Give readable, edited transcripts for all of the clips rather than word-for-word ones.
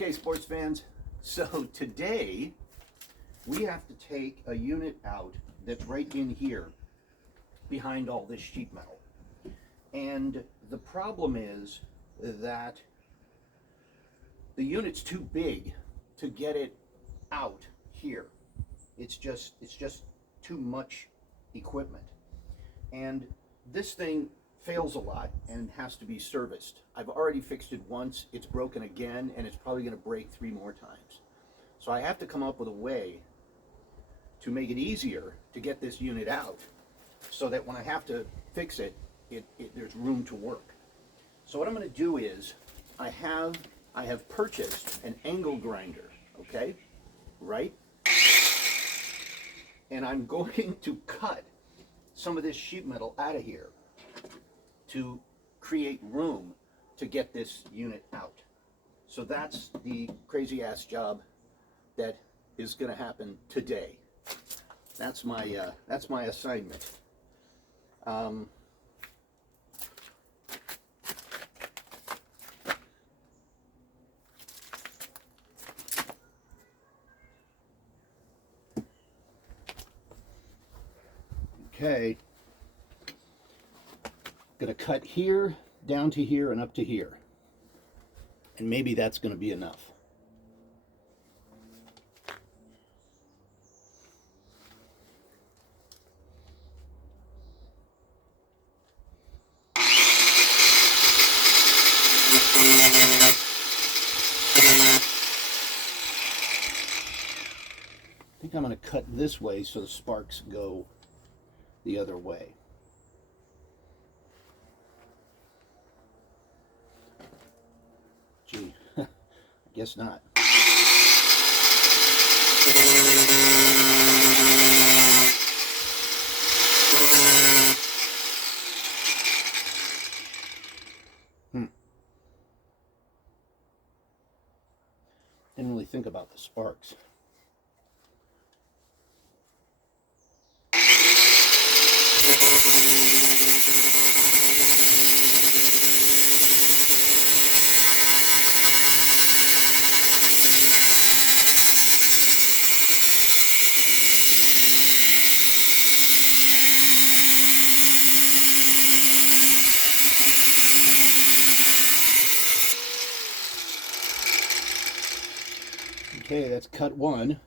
Okay, sports fans, so today we have to take a unit out that's right in here behind all this sheet metal. And the problem is that the unit's too big to get it out here. It's just too much equipment. And this thing fails a lot and has to be serviced. I've already fixed it once, it's broken again, and it's probably going to break 3 more times. So I have to come up with a way to make it easier to get this unit out so that when I have to fix it, there's room to work. So what I'm going to do is I have purchased an angle grinder, okay, right? And I'm going to cut some of this sheet metal out of here to create room to get this unit out. So that's the crazy ass job that is going to happen today. That's my assignment. Okay. Gonna cut here, down to here, and up to here. And maybe that's gonna be enough. I think I'm gonna cut this way so the sparks go the other way. Gee, I guess not. Didn't really think about the sparks. Okay, that's cut one.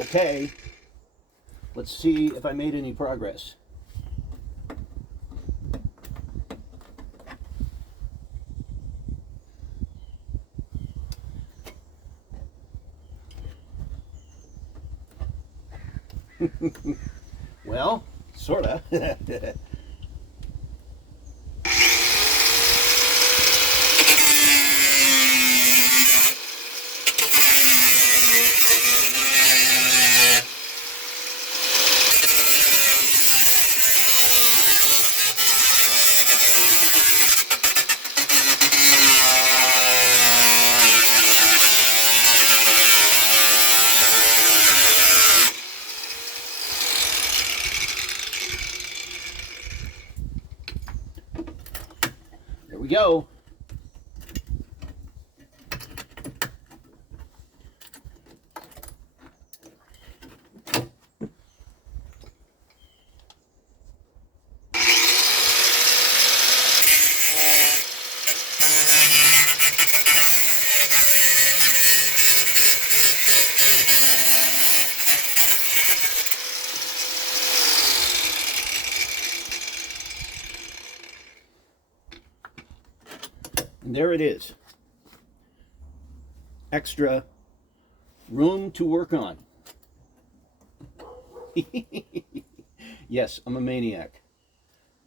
Okay, let's see if I made any progress. Well, sorta. There we go. And there it is. Extra room to work on. Yes, I'm a maniac.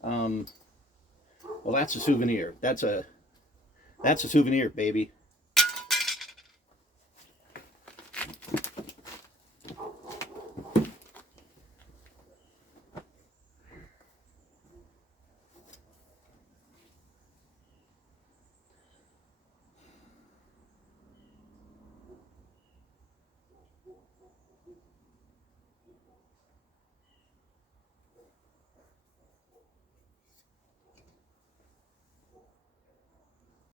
Well, that's a souvenir. That's a souvenir, baby.